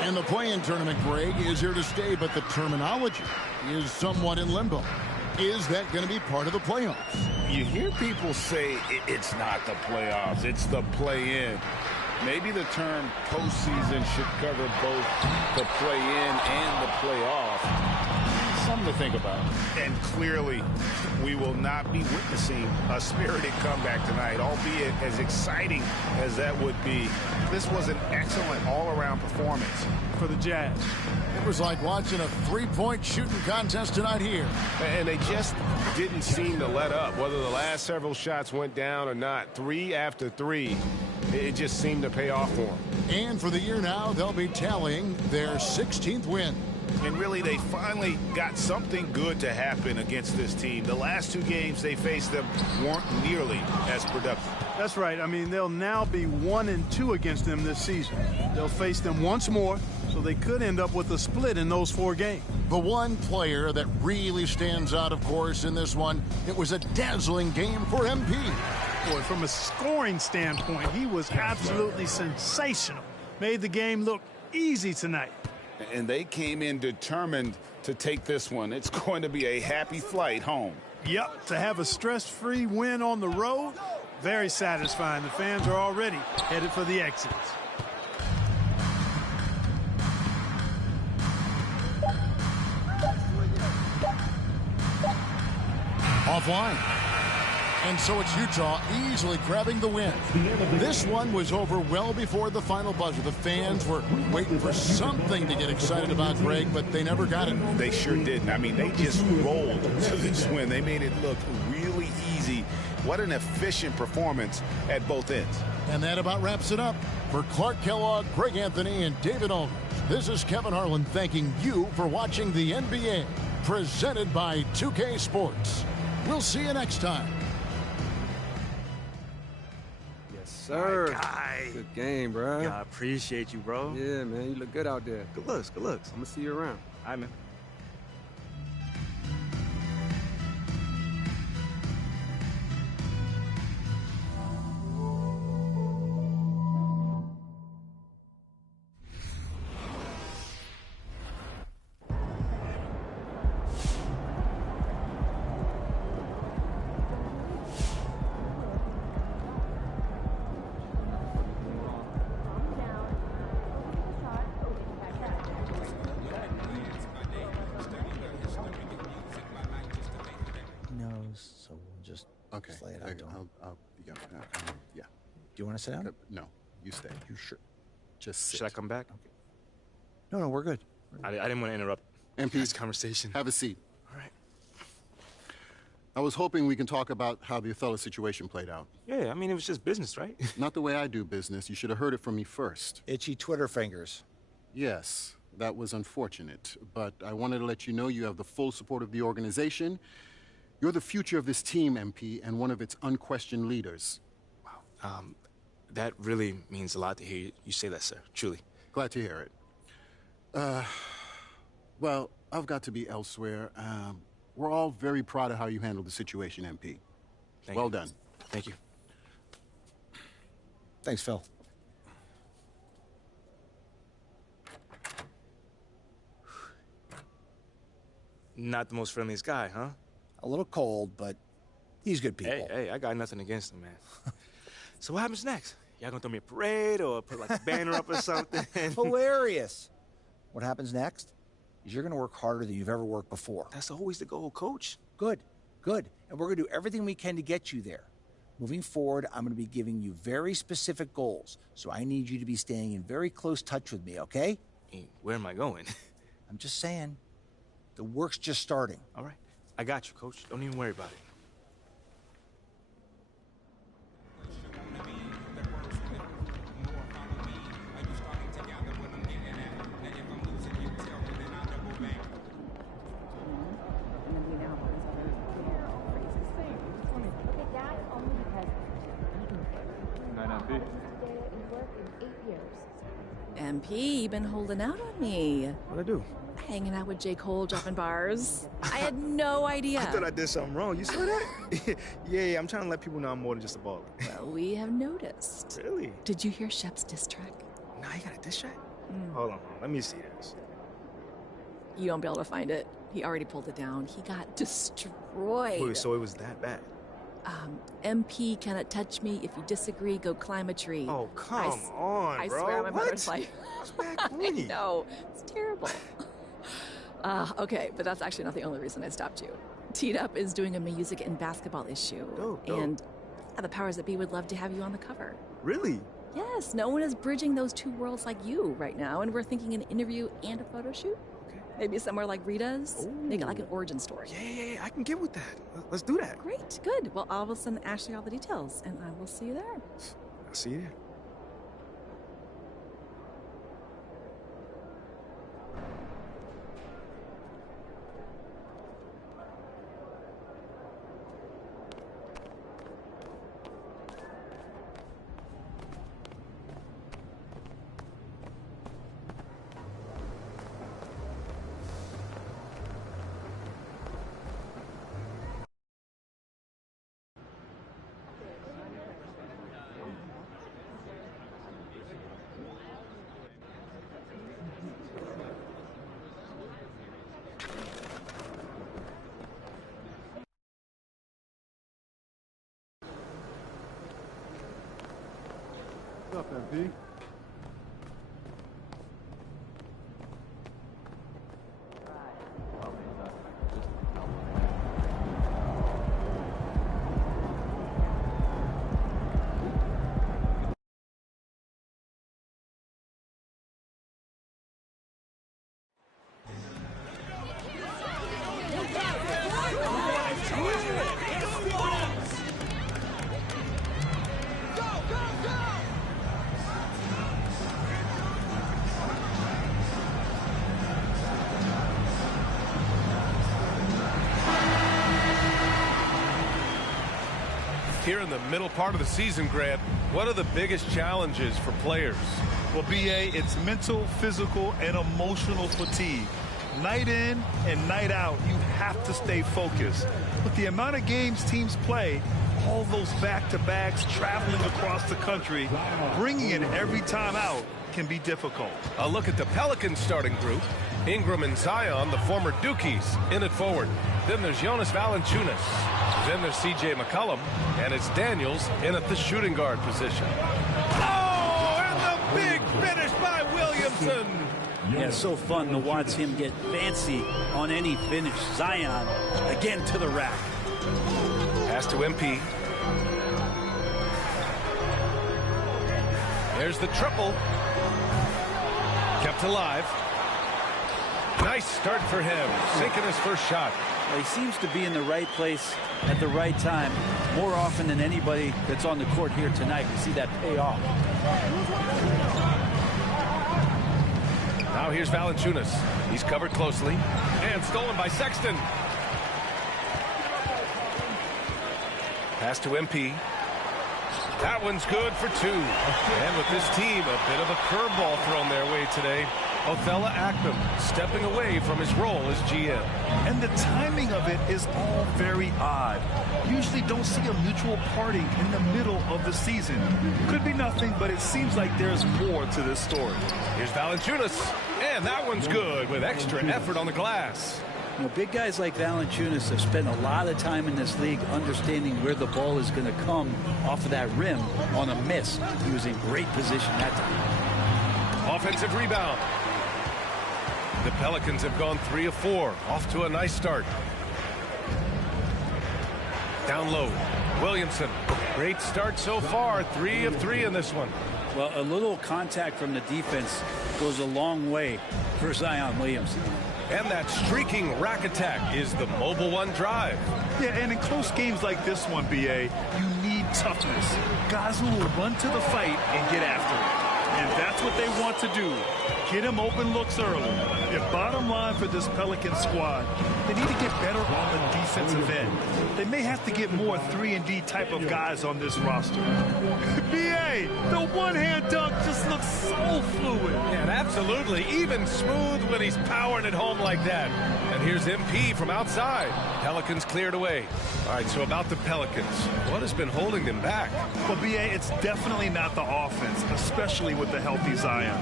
And the play-in tournament, Greg, is here to stay, but the terminology is somewhat in limbo. Is that going to be part of the playoffs? You hear people say it's not the playoffs, it's the play-in. Maybe the term postseason should cover both the play-in and the playoff. Something to think about. And clearly, we will not be witnessing a spirited comeback tonight, albeit as exciting as that would be. This was an excellent all-around performance for the Jazz. It was like watching a three-point shooting contest tonight here. And they just didn't seem to let up, whether the last several shots went down or not. 3 after 3, it just seemed to pay off for them. And for the year now, they'll be tallying their 16th win. And really, they finally got something good to happen against this team. The last 2 games they faced them weren't nearly as productive. That's right. I mean, they'll now be 1-2 against them this season. They'll face them once more, so they could end up with a split in those 4 games. The one player that really stands out, of course, in this one, it was a dazzling game for MP. Boy, from a scoring standpoint, he was absolutely sensational. Made the game look easy tonight. And they came in determined to take this one. It's going to be a happy flight home. Yep, to have a stress-free win on the road, very satisfying. The fans are already headed for the exits. Offline. And so it's Utah easily grabbing the win. This one was over well before the final buzzer. The fans were waiting for something to get excited about, Greg, but they never got it. They sure didn't. I mean, they just rolled to this win. They made it look really easy. What an efficient performance at both ends. And that about wraps it up. For Clark Kellogg, Greg Anthony, and David Aldridge, this is Kevin Harlan thanking you for watching the NBA, presented by 2K Sports. We'll see you next time. Sir, good game, bro. Yeah, I appreciate you, bro. Yeah, man, you look good out there. Good looks, good looks. I'm gonna see you around. All right, man. Okay. Just lay it out to him. Yeah. Do you want to sit down? No, you stay. You sure? Just sit. Should I come back? Okay. No, we're good. I didn't want to interrupt this conversation. Have a seat. All right. I was hoping we can talk about how the Othello situation played out. Yeah, I mean, it was just business, right? Not the way I do business. You should have heard it from me first. Itchy Twitter fingers. Yes, that was unfortunate. But I wanted to let you know you have the full support of the organization. You're the future of this team, MP, and one of its unquestioned leaders. Wow. That really means a lot to hear you say that, sir. Truly. Glad to hear it. Well, I've got to be elsewhere. We're all very proud of how you handled the situation, MP. Well done. Thank you. Thanks, Phil. Not the most friendliest guy, huh? A little cold, but he's good people. Hey, I got nothing against him, man. So what happens next? Y'all gonna throw me a parade or put like a banner up or something? Hilarious. What happens next is you're going to work harder than you've ever worked before. That's always the goal, Coach. Good, good. And we're going to do everything we can to get you there. Moving forward, I'm going to be giving you very specific goals. So I need you to be staying in very close touch with me, okay? Hey, where am I going? I'm just saying. The work's just starting. All right. I got you, Coach. Don't even worry about it. MP, you've been holding out on me. What'd I do? Hanging out with J. Cole, dropping bars. I had no idea. I thought I did something wrong. You saw that? yeah, I'm trying to let people know I'm more than just a baller. Well, we have noticed. Really? Did you hear Shep's diss track? Nah, you got a diss track? Hold on. Let me see this. You won't be able to find it. He already pulled it down. He got destroyed. Wait, so it was that bad? MP cannot touch me. If you disagree, go climb a tree. Oh, come on, I bro. swear on my What? mother's life. That's bad I corny. know. It's terrible. Okay, but that's actually not the only reason I stopped you. Teed Up is doing a music and basketball issue. Dope. And the powers that be would love to have you on the cover. Really? Yes, no one is bridging those two worlds like you right now, and we're thinking an interview and a photo shoot. Okay. Maybe somewhere like Rita's. Make it like an origin story. Yeah, I can get with that. Let's do that. Great, good. Well, I will send Ashley all the details, and I will see you there. I'll see you there. What's up, MP? Here in the middle part of the season, Grant, what are the biggest challenges for players? Well, BA, it's mental, physical, and emotional fatigue. Night in and night out, you have to stay focused. With the amount of games teams play, all those back-to-backs, traveling across the country, bringing it every time out can be difficult. A look at the Pelicans starting group. Ingram and Zion, the former Dukies, in it forward. Then there's Jonas Valanciunas. Then there's C.J. McCollum, and it's Daniels in at the shooting guard position. Oh, and the big finish by Williamson. Yeah, it's so fun to watch him get fancy on any finish. Zion, again to the rack. Pass to MP. There's the triple. Kept alive. Nice start for him, sinking his first shot. Well, he seems to be in the right place at the right time more often than anybody that's on the court here tonight. We see that pay off. Now here's Valanciunas. He's covered closely and stolen by Sexton. Pass to MP. That one's good for two. And with this team, a bit of a curveball thrown their way today. Othella Akpom stepping away from his role as GM. And the timing of it is all very odd. Usually don't see a mutual parting in the middle of the season. Could be nothing, but it seems like there's more to this story. Here's Valanciunas, and that one's good with extra effort on the glass. You know, big guys like Valanciunas have spent a lot of time in this league understanding where the ball is going to come off of that rim on a miss. He was in great position that time. Offensive rebound. The Pelicans have gone 3 of 4, off to a nice start. Down low, Williamson. Great start so far, 3 of 3 in this one. Well, a little contact from the defense goes a long way for Zion Williamson. And that streaking rack attack is the Mobile One drive. Yeah, and in close games like this one, BA, you need toughness. Guys who will run to the fight and get after it. And that's what they want to do. Get him open looks early. And bottom line for this Pelican squad, they need to get better on the defensive end. They may have to get more 3-and-D type of guys on this roster. B.A., the one-hand dunk just looks so fluid. Yeah, and absolutely. Even smooth when he's powering it home like that. And here's MP from outside. Pelicans cleared away. All right, so about the Pelicans, what has been holding them back? Well, B.A., it's definitely not the offense, especially with the healthy Zion.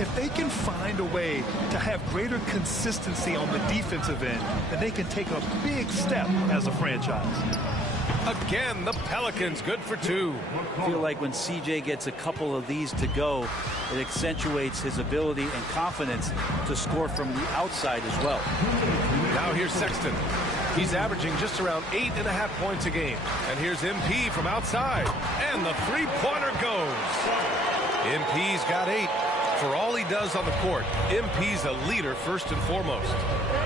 If they can find a way to have greater consistency on the defensive end, then they can take a big step as a franchise. Again, the Pelicans good for 2. I feel like when CJ gets a couple of these to go, it accentuates his ability and confidence to score from the outside as well. Now here's Sexton. He's averaging just around 8.5 points a game. And here's MP from outside. And the three-pointer goes. MP's got 8. For all he does on the court, MP's a leader first and foremost.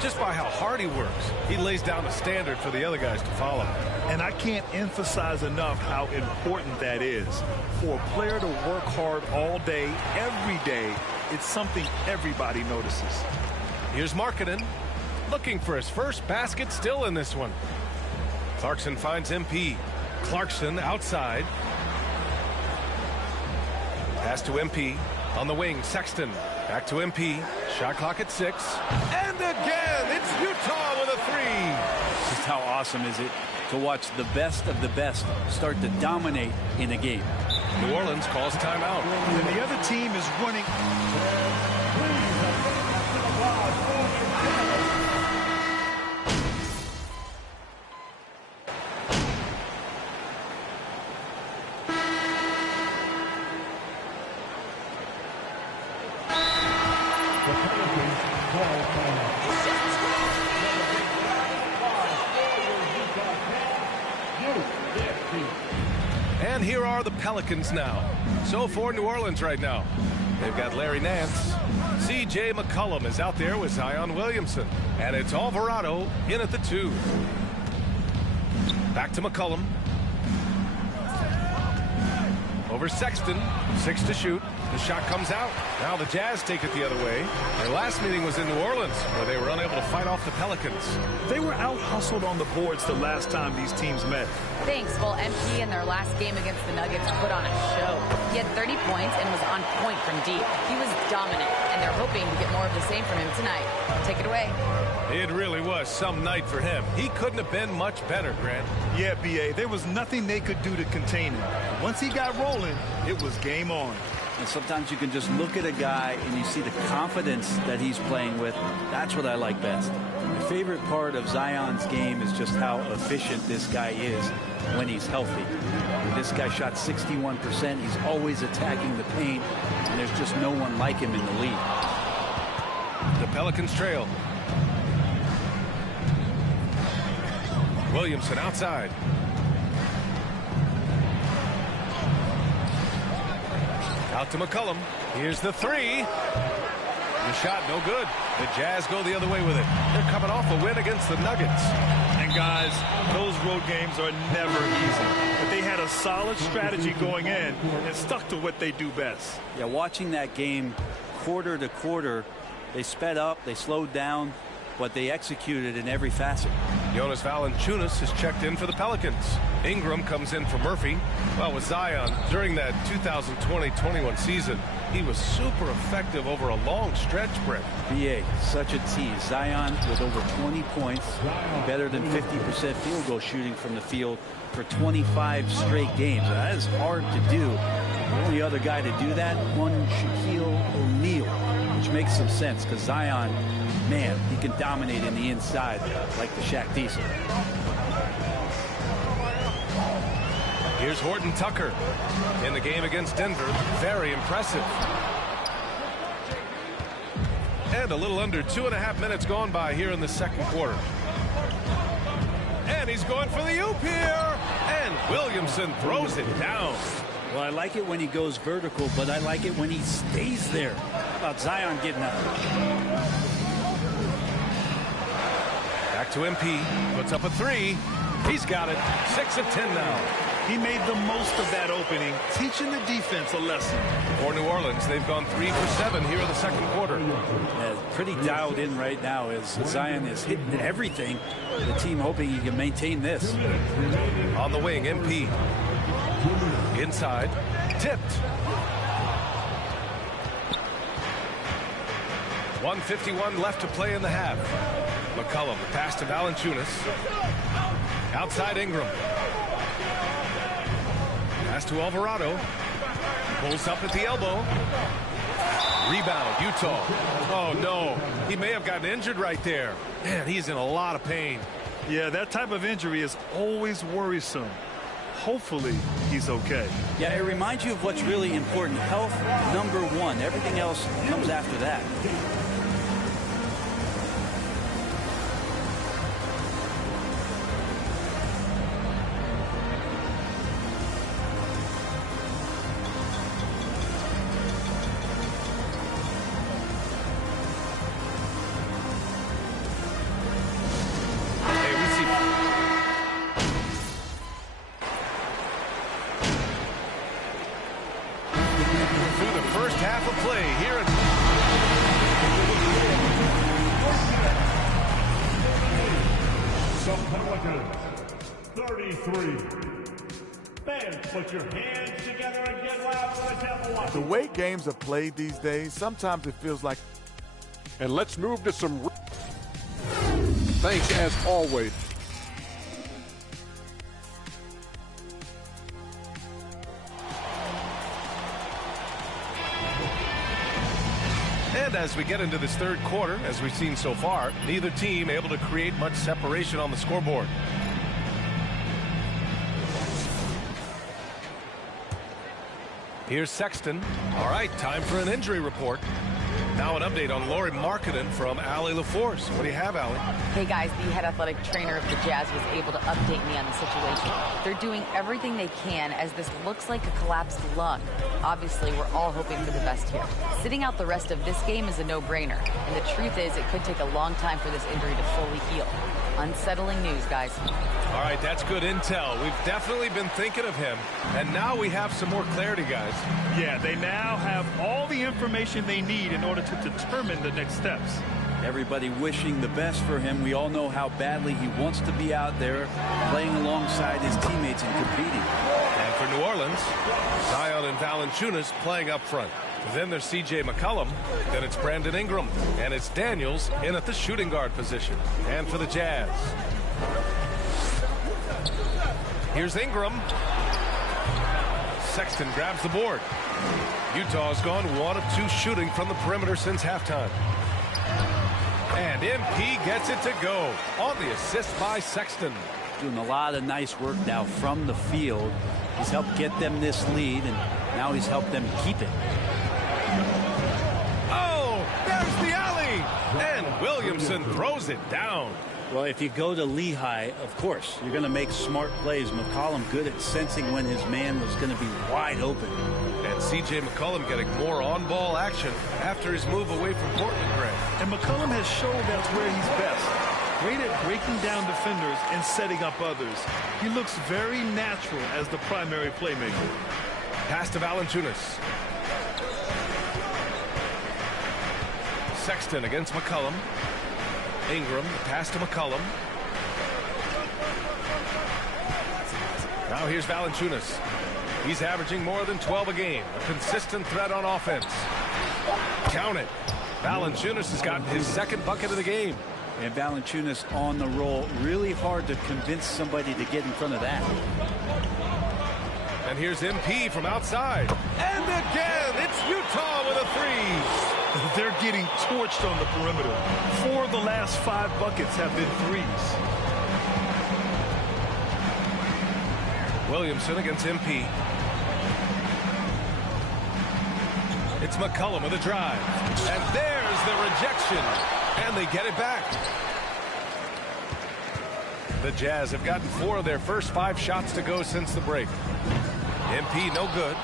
Just by how hard he works, he lays down a standard for the other guys to follow. And I can't emphasize enough how important that is. For a player to work hard all day, every day, it's something everybody notices. Here's Markkanen, looking for his first basket, still in this one. Clarkson finds MP. Clarkson outside. Pass to MP. On the wing, Sexton. Back to MP. Shot clock at 6. And again, it's Utah with a 3. Just how awesome is it to watch the best of the best start to dominate in a game. New Orleans calls timeout. And the other team is running. And here are the Pelicans now. So for New Orleans right now, they've got Larry Nance. C.J. McCollum is out there with Zion Williamson. And it's Alvarado in at the 2. Back to McCollum. Over Sexton. 6 to shoot. The shot comes out. Now the Jazz take it the other way. Their last meeting was in New Orleans, where they were unable to fight off the Pelicans. They were out-hustled on the boards the last time these teams met. Thanks. Well, MP in their last game against the Nuggets put on a show. He had 30 points and was on point from deep. He was dominant, and they're hoping to get more of the same from him tonight. Take it away. It really was some night for him. He couldn't have been much better, Grant. Yeah, B.A., there was nothing they could do to contain him. Once he got rolling, it was game on. And sometimes you can just look at a guy and you see the confidence that he's playing with. That's what I like best. My favorite part of Zion's game is just how efficient this guy is when he's healthy. This guy shot 61%. He's always attacking the paint, and there's just no one like him in the league. The Pelicans trail. Williamson outside. Out to McCollum. Here's the 3. The shot no good. The Jazz go the other way with it. They're coming off a win against the Nuggets. And guys, those road games are never easy. But they had a solid strategy going in and stuck to what they do best. Yeah, watching that game quarter to quarter, they sped up, they slowed down, but they executed in every facet. Jonas Valanciunas has checked in for the Pelicans. Ingram comes in for Murphy. Well, with Zion, during that 2020-21 season, he was super effective over a long stretch, Brett. BA, such a tease. Zion with over 20 points, better than 50% field goal shooting from the field for 25 straight games. That is hard to do. The only other guy to do that, one Shaquille O'Neal, which makes some sense because Zion, man, he can dominate in the inside like the Shaq Diesel. Here's Horton Tucker in the game against Denver. Very impressive. And a little under 2.5 minutes gone by here in the second quarter. And he's going for the oop here. And Williamson throws it down. Well, I like it when he goes vertical, but I like it when he stays there. How about Zion getting up? Back to MP. Puts up a 3. He's got it. 6 of 10 now. He made the most of that opening, teaching the defense a lesson. For New Orleans, they've gone 3 for 7 here in the second quarter. Yeah, pretty dialed in right now as Zion is hitting everything. The team hoping he can maintain this. On the wing, MP. Inside. Tipped. 1:51 left to play in the half. McCollum, pass to Valanciunas. Outside Ingram. Pass to Alvarado. Pulls up at the elbow. Rebound, Utah. Oh, no. He may have gotten injured right there. Man, he's in a lot of pain. Yeah, that type of injury is always worrisome. Hopefully, he's okay. Yeah, it reminds you of what's really important. Health, #1. Everything else comes after that. Put your hands together and get loud for the Tampa Watch. The way games are played these days, sometimes it feels like... And let's move to some... Thanks, as always. And as we get into this third quarter, as we've seen so far, neither team able to create much separation on the scoreboard. Here's Sexton. All right, time for an injury report. Now an update on Lauri Markkanen from Allie LaForce. What do you have, Allie? Hey, guys, the head athletic trainer of the Jazz was able to update me on the situation. They're doing everything they can as this looks like a collapsed lung. Obviously, we're all hoping for the best here. Sitting out the rest of this game is a no-brainer, and the truth is it could take a long time for this injury to fully heal. Unsettling news, guys. All right, that's good intel. We've definitely been thinking of him, and now we have some more clarity, guys. Yeah, they now have all the information they need in order to determine the next steps. Everybody wishing the best for him. We all know how badly he wants to be out there playing alongside his teammates and competing. And for New Orleans, Zion and Valanciunas playing up front. Then there's C.J. McCollum. Then it's Brandon Ingram. And it's Daniels in at the shooting guard position. And for the Jazz, here's Ingram. Sexton grabs the board. Utah's gone 1 of 2 shooting from the perimeter since halftime. And MP gets it to go on the assist by Sexton. Doing a lot of nice work now from the field. He's helped get them this lead, and now he's helped them keep it. Oh, there's the alley. And Williamson throws it down. Well, if you go to Lehigh, of course, you're going to make smart plays. McCollum good at sensing when his man was going to be wide open. And C.J. McCollum getting more on-ball action after his move away from Portland, Greg. And McCollum has shown that's where he's best. Great at breaking down defenders and setting up others. He looks very natural as the primary playmaker. Pass to Valanciunas. Sexton against McCollum. Ingram, pass to McCollum. Now here's Valanciunas. He's averaging more than 12 a game. A consistent threat on offense. Count it. Valanciunas has gotten his second bucket of the game. And Valanciunas on the roll. Really hard to convince somebody to get in front of that. And here's MP from outside. And again, it's Utah with a three. They're getting torched on the perimeter. 4 of the last 5 buckets have been threes. Williamson against MP. It's McCollum with a drive. And there's the rejection. And they get it back. The Jazz have gotten 4 of their first 5 shots to go since the break. MP no good.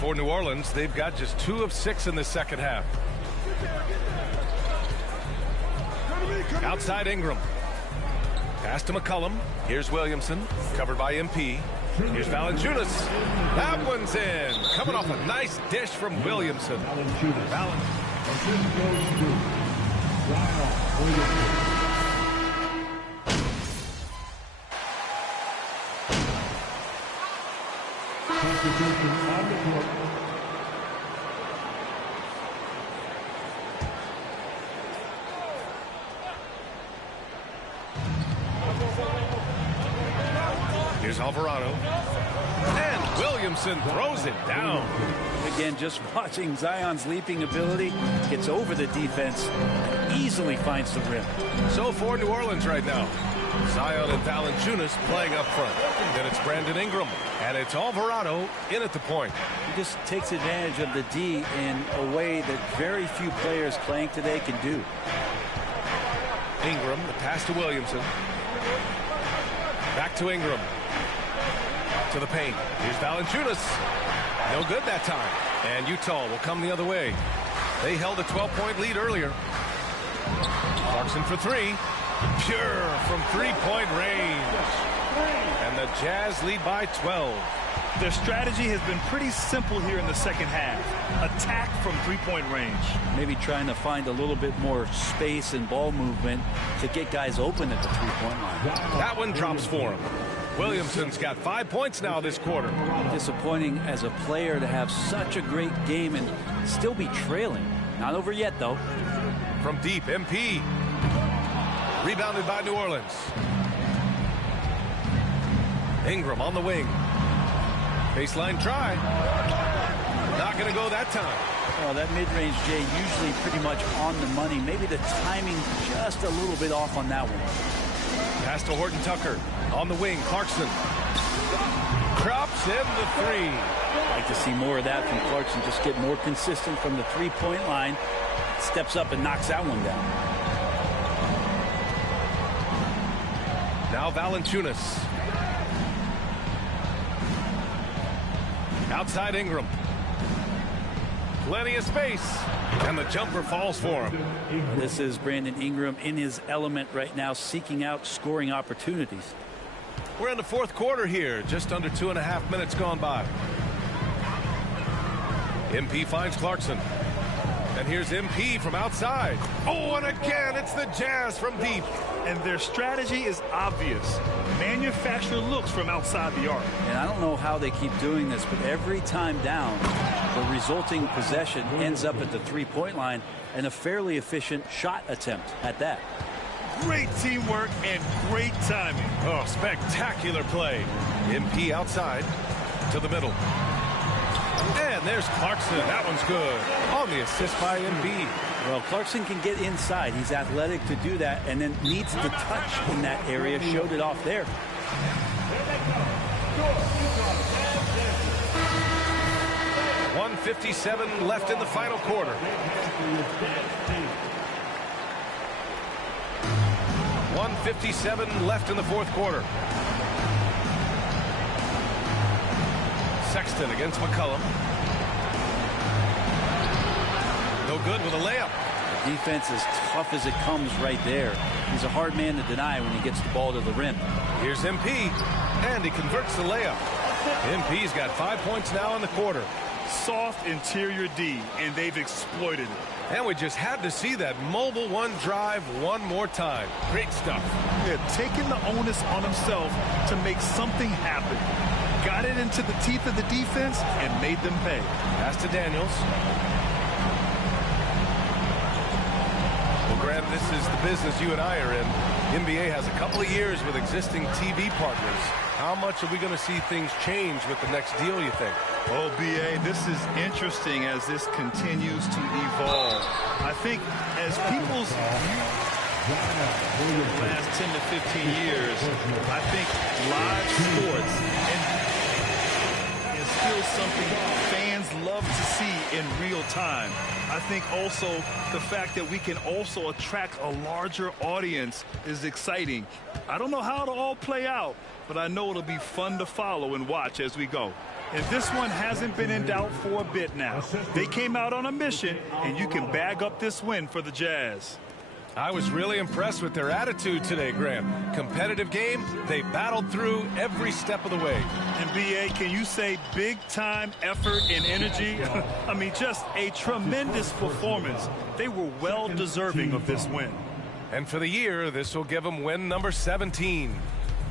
For New Orleans, they've got just 2 of 6 in the second half. Outside Ingram. Pass to McCollum. Here's Williamson, covered by MP. Here's Valanciunas. That one's in. Coming off a nice dish from Williamson. Here's Alvarado. And Williamson throws it down. Again, just watching Zion's leaping ability, gets over the defense, easily finds the rim. So for New Orleans right now, Zion and Valanciunas playing up front. Then it's Brandon Ingram, and it's Alvarado in at the point. He just takes advantage of the D in a way that very few players playing today can do. Ingram, the pass to Williamson. Back to Ingram. To the paint. Here's Valanciunas. No good that time. And Utah will come the other way. They held a 12-point lead earlier. Clarkson for three. Pure from three-point range. And the Jazz lead by 12. Their strategy has been pretty simple here in the second half. Attack from three-point range. Maybe trying to find a little bit more space and ball movement to get guys open at the three-point line. That one drops for him. Williamson's got 5 points now this quarter. Disappointing as a player to have such a great game and still be trailing. Not over yet, though. From deep, MP. Rebounded by New Orleans. Ingram on the wing. Baseline try. Not going to go that time. Well, that mid-range, Jay, usually pretty much on the money. Maybe the timing just a little bit off on that one. Pass to Horton Tucker. On the wing, Clarkson. Drops in the three. I'd like to see more of that from Clarkson. Just get more consistent from the three-point line. Steps up and knocks that one down. Now Valanciunas. Outside Ingram. Plenty of space. And the jumper falls for him. This is Brandon Ingram in his element right now, seeking out scoring opportunities. We're in the fourth quarter here. Just under 2.5 minutes gone by. MP finds Clarkson. And here's MP from outside. Oh, and again, it's the Jazz from deep. And their strategy is obvious. Manufacture looks from outside the arc. And I don't know how they keep doing this, but every time down, the resulting possession ends up at the three-point line and a fairly efficient shot attempt at that. Great teamwork and great timing. Oh, spectacular play. MP outside to the middle. And there's Clarkson. That one's good. On the assist by MP. Well, Clarkson can get inside. He's athletic to do that, and then needs to touch in that area. Showed it off there. .157 left in the final quarter. 1:57 left in the fourth quarter. Sexton against McCollum. No good with a layup. The defense is tough as it comes right there. He's a hard man to deny when he gets the ball to the rim. Here's MP, and he converts the layup. MP's got 5 points now in the quarter. Soft interior D, and they've exploited it. And we just had to see that mobile one drive one more time. Great stuff. Yeah, taking the onus on himself to make something happen. Got it into the teeth of the defense and made them pay. Pass to Daniels. Well, Grant, this is the business you and I are in. NBA has a couple of years with existing TV partners. How much are we going to see things change with the next deal, you think? Oh, B.A., this is interesting as this continues to evolve. I think as people's last 10 to 15 years, I think live sports is still something fans love to see in real time. I think also the fact that we can also attract a larger audience is exciting. I don't know how it'll all play out, but I know it'll be fun to follow and watch as we go. And this one hasn't been in doubt for a bit now. They came out on a mission, and you can bag up this win for the Jazz. I was really impressed with their attitude today, Graham. Competitive game, they battled through every step of the way. And B.A., can you say big-time effort and energy? I mean, just a tremendous performance. They were well deserving of this win. And for the year, this will give them win number 17.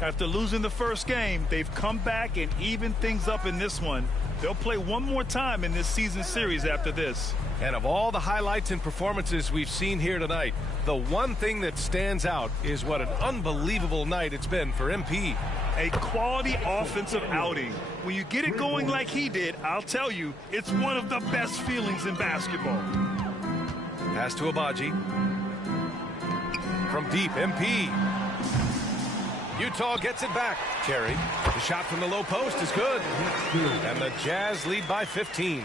After losing the first game, they've come back and evened things up in this one. They'll play one more time in this season series after this. And of all the highlights and performances we've seen here tonight, the one thing that stands out is what an unbelievable night it's been for MP. A quality offensive outing. When you get it going like he did, I'll tell you, it's one of the best feelings in basketball. Pass to Abaji. From deep, MP. Utah gets it back. Terry. The shot from the low post is good. And the Jazz lead by 15.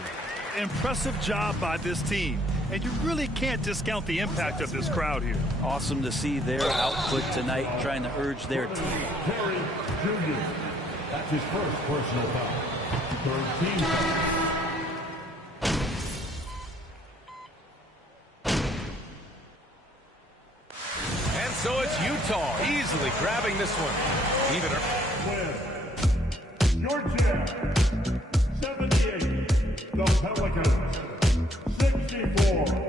Impressive job by this team. And you really can't discount the impact of this crowd here. Awesome to see their output tonight, trying to urge their team. Terry Jr. That's his first personal foul. Third team foul. And so it's Utah easily grabbing this one. Even Your Jazz, 78. The Pelicans, 64.